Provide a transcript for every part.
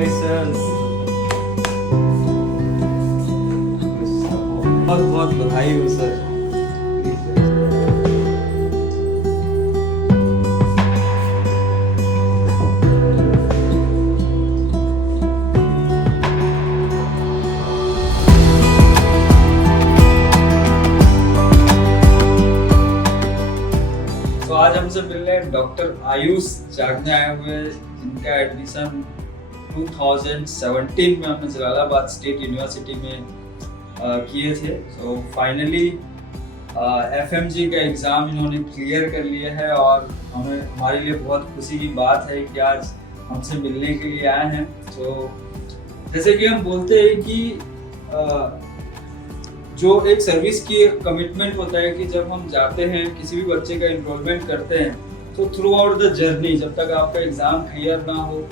Congratulations. बहुत बहुत बधाई हो सर। तो आज हमसे मिल रहे हैं डॉक्टर आयुष जागने आए हुए हैं, जिनका एडमिशन 2017 में हमने जलालाबाद स्टेट यूनिवर्सिटी में किए थे। तो फाइनली एफएमजी का एग्ज़ाम इन्होंने क्लियर कर लिया है और हमारे लिए बहुत खुशी की बात है कि आज हमसे मिलने के लिए आए हैं। तो जैसे कि हम बोलते हैं कि जो एक सर्विस की कमिटमेंट होता है कि जब हम जाते हैं किसी भी बच्चे का इनरोलमेंट करते हैं तो थ्रू आउट द जर्नी, जब तक आपका एग्ज़ाम क्लियर ना हो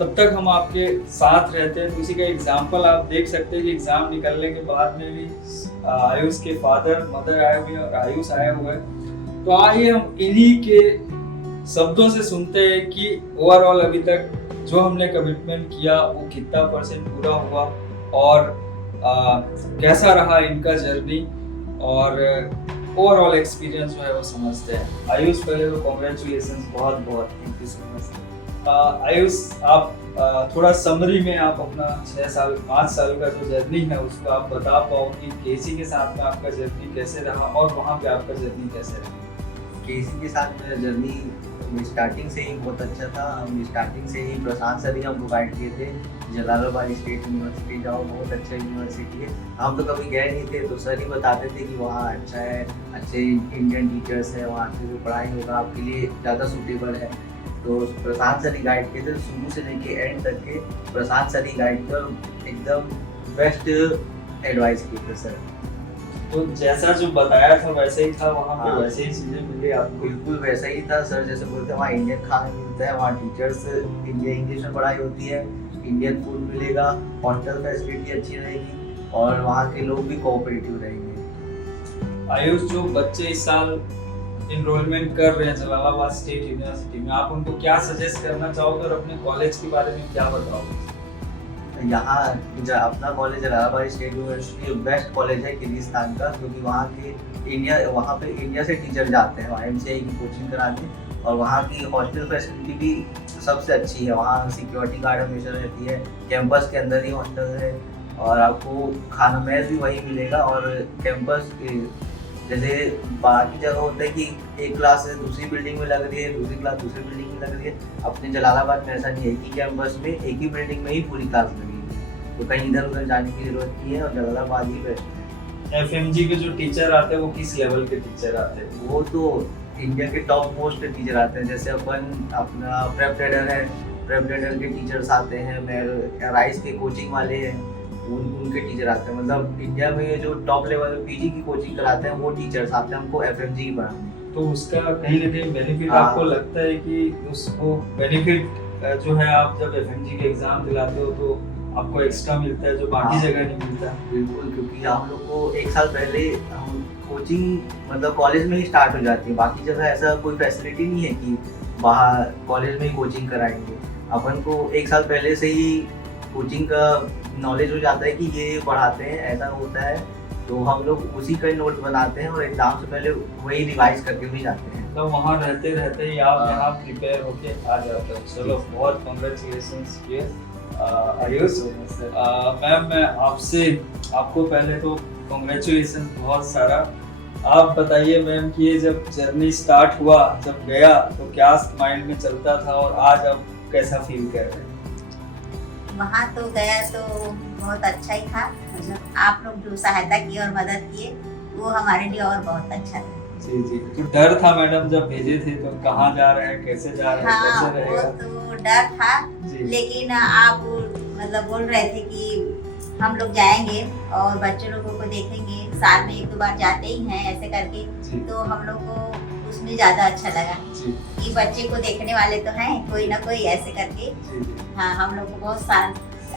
तब तक हम आपके साथ रहते हैं। तो उसी का एग्जाम्पल आप देख सकते हैं कि एग्ज़ाम निकलने के बाद में भी आयुष के फादर मदर आए हुए हैं और आयुष आया हुआ है। तो आइए हम इन्हीं के शब्दों से सुनते हैं कि ओवरऑल अभी तक जो हमने कमिटमेंट किया वो कितना % पूरा हुआ और कैसा रहा इनका जर्नी और ओवरऑल एक्सपीरियंस जो है वो समझते हैं। आयुष पहले तो कॉन्ग्रेचुलेशन, बहुत बहुत thank you so much. Ayush, आप थोड़ा समरी में आप अपना 6 साल 5 साल का जो जर्नी है उसको आप बता पाओ कि केसी के साथ में आपका जर्नी कैसे रहा और वहाँ पे आपका जर्नी कैसे रहा। केसी के साथ मेरा जर्नी स्टार्टिंग से ही बहुत अच्छा था। हम स्टार्टिंग से ही प्रशांत सर ही हमको गाइड किए थे, जलालाबाद स्टेट यूनिवर्सिटी जाओ, बहुत अच्छा यूनिवर्सिटी है। हम तो कभी गए नहीं थे, तो सर ही बताते थे कि वहाँ अच्छा है, अच्छे इंडियन टीचर्स है, वहाँ से जो पढ़ाई होगा आपके लिए ज़्यादा सूटेबल है। तो प्रशांत सर ही गाइड किए थे, शुरू से लेके एंड तक के प्रशांत सर ही गाइड कर एकदम बेस्ट एडवाइस किए थे सर। तो जैसा जो बताया था वैसे ही था वहाँ पे, वैसे ही चीजें मिली आपको? बिल्कुल वैसा ही था सर, जैसे बोलते हैं वहाँ इंडियन खाना मिलता है, वहाँ टीचर्स इंग्लिश में पढ़ाई होती है, इंडियन फूड मिलेगा, हॉस्टल फैसिलिटी अच्छी रहेगी और वहाँ के लोग भी कोऑपरेटिव रहेंगे। आयुष, जो बच्चे इस साल इनरोलमेंट कर रहे हैं जलालाबाद स्टेट यूनिवर्सिटी में, आप उनको क्या सजेस्ट करना चाहोगे और अपने कॉलेज के बारे में क्या बताओगे? यहाँ अपना college Jalalabad state university best college है किर्गिस्तान का, क्योंकि वहाँ पे इंडिया से टीचर जाते हैं MCI की कोचिंग कराने और वहाँ की हॉस्टल फैसिलिटी भी सबसे अच्छी है। वहाँ सिक्योरिटी गार्ड हमेशा रहती है, कैंपस के अंदर ही हॉस्टल है और आपको खाना मेस भी वही मिलेगा। और कैंपस जैसे बाकी जगह होता है कि एक क्लास दूसरी बिल्डिंग में लग रही है, दूसरी क्लास दूसरी बिल्डिंग में लग रही है, अपने जलालाबाद में ऐसा नहीं है, एक ही कैंपस में एक ही बिल्डिंग में ही पूरी क्लास लगी है, तो कहीं इधर उधर जाने की जरूरत नहीं है और जलालाबाद ही बेस्ट है। एफएमजी के जो टीचर आते हैं वो किस लेवल के टीचर आते हैं? वो तो इंडिया के टॉप मोस्ट टीचर आते हैं, जैसे अपना प्रेप ट्रेडर के टीचर्स आते हैं, राइस के कोचिंग वाले हैं, उनके टीचर आते हैं। मतलब इंडिया में जो टॉप लेवल पीजी की कोचिंग कराते हैं वो टीचर्स आते हैं हमको एफएमजी की पढ़ाने। तो उसका कहीं ना कहीं बेनिफिट आपको लगता है कि उसको बेनिफिट जो है आप जब एफएमजी के एग्जाम दिलाते हो तो आपको एक्स्ट्रा मिलता है जो बाकी जगह नहीं मिलता? बिल्कुल, क्योंकि हम लोग को 1 साल पहले हम कोचिंग मतलब कॉलेज में ही स्टार्ट हो जाती है, बाकी जगह ऐसा कोई फैसिलिटी नहीं है कि बाहर कॉलेज में ही कोचिंग कराएंगे। अपन को 1 साल पहले से ही कोचिंग का नॉलेज हो जाता है कि ये पढ़ाते हैं, ऐसा होता है, तो हम लोग उसी का नोट्स बनाते हैं और एग्जाम से पहले वही रिवाइज करके भी जाते हैं। तो वहाँ रहते रहते ही आप यहाँ प्रिपेयर होके आ जाते हो। चलो, बहुत कॉन्ग्रेचुलेशंस आयुष। मैम, मैं आपको पहले तो कॉन्ग्रेचुलेशन बहुत सारा। आप बताइए मैम कि ये जब जर्नी स्टार्ट हुआ, जब गया तो क्या माइंड में चलता था और आज आप कैसा फील कर रहे हैं? वहाँ तो गया तो बहुत अच्छा ही था, मतलब आप लोग जो सहायता की और मदद किए वो हमारे लिए और बहुत अच्छा था। जी जी। तो डर था मैडम जब भेजे थे तो कहाँ जा रहे हैं, कैसे जा रहे हैं, हाँ, कैसे रहेगा? वो तो डर था, लेकिन आप मतलब बोल रहे थे कि हम लोग जाएंगे और बच्चे लोगों को देखेंगे, साल में 1-2 बार जाते ही हैं ऐसे करके, तो हम लोग को उसमें ज्यादा अच्छा लगा कि बच्चे को देखने वाले तो हैं कोई ना कोई ऐसे करके। हाँ, हम लोग को बहुत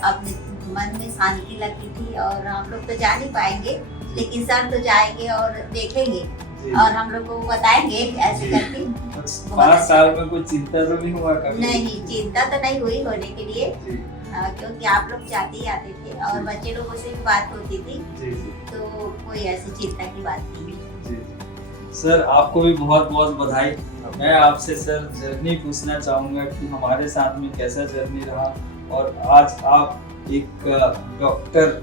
अपने मन में शांति लगती थी और हम लोग तो जा नहीं पाएंगे लेकिन सर तो जाएंगे और देखेंगे और हम लोग को बताएंगे ऐसे करके। 5 साल में कोई चिंता तो नहीं हुआ कभी? नहीं, चिंता तो नहीं हुई होने के लिए, जी क्योंकि आप लोग जाते ही आते थे और बच्चे लोगों से भी बात होती थी, जी जी तो कोई ऐसी चिंता की बात नहीं है। जी। सर आपको भी बहुत बहुत बधाई। मैं आपसे सर जर्नी पूछना चाहूँगा कि हमारे साथ में कैसा जर्नी रहा, और आज आप एक डॉक्टर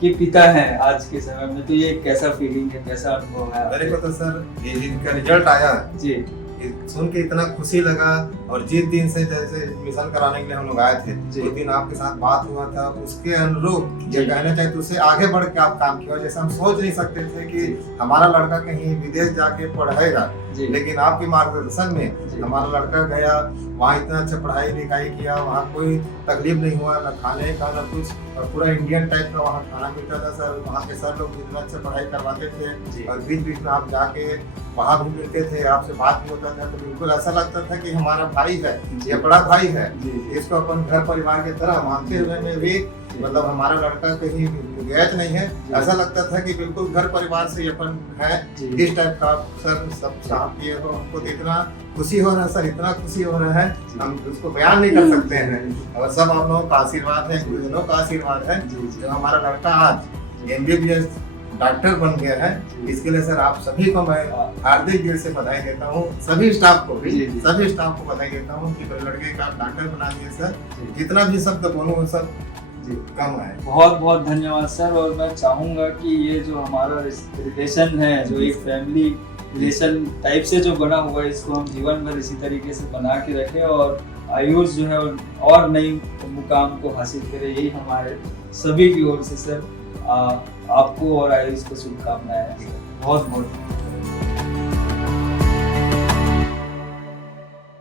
के पिता हैं आज के समय में, तो ये कैसा फीलिंग है, कैसा अनुभव है? मेरे को तो सर ये जिनका रिजल्ट आया जी ये सुन के इतना खुशी लगा, और जिस दिन से जैसे एडमिशन कराने के लिए हम लोग आए थे जी। उस दिन आपके साथ बात हुआ था, उसके अनुरूप ये जी। कहना चाहिए तो उससे आगे बढ़ के आप काम किया। जैसे हम सोच नहीं सकते थे कि हमारा लड़का कहीं विदेश जाके पढ़ेगा, जी लेकिन आपके मार्गदर्शन में जी। हमारा लड़का गया, वहाँ इतना अच्छा पढ़ाई लिखाई किया, वहाँ कोई तकलीफ नहीं हुआ, न खाने का न कुछ, और पूरा इंडियन टाइप का वहाँ खाना मिलता था सर। वहाँ के सर लोग इतना अच्छा पढ़ाई करवाते थे, जी। और बीच बीच में आप जाके वहाँ भी मिलते थे, आपसे बात भी होता था, तो बिल्कुल ऐसा लगता था कि हमारा भाई है, ये बड़ा भाई है, जी जी इसको अपन घर परिवार की तरह मानते हुए में भी मतलब हमारा लड़का कहीं गैर नहीं है, ऐसा लगता था कि बिल्कुल घर परिवार से ये अपन है। जी इस टाइप का सर सब साथ किए, तो हमको तो इतना खुशी हो रहा है सर, इतना खुशी हो रहा है हम उसको बयान नहीं कर सकते हैं। और सब आप लोगों का आशीर्वाद है, गुरुजनों का आशीर्वाद है, जी जी जो हमारा लड़का आज MBBS डॉक्टर बन गया है। इसके लिए सर आप सभी को मैं हार्दिक दिल से बधाई देता हूँ, सभी स्टाफ को भी, जी, जी। सभी स्टाफ को बधाई देता हूँ कि मेरे लड़के का आप डॉक्टर बना दिए सर। जी। जितना भी शब्द बोलूँ वो सब जी। कम है। बहुत बहुत धन्यवाद सर। और मैं चाहूँगा कि ये जो हमारा रिलेशन है, जो एक फैमिली रिलेशन टाइप से जो बना हुआ है, इसको हम जीवन भर इसी तरीके से बना के रखें, और आयुष जो है और नई मुकाम को हासिल करे, यही हमारे सभी की ओर से सर आपको और आयुष को शुभकामनाएं। बहुत बहुत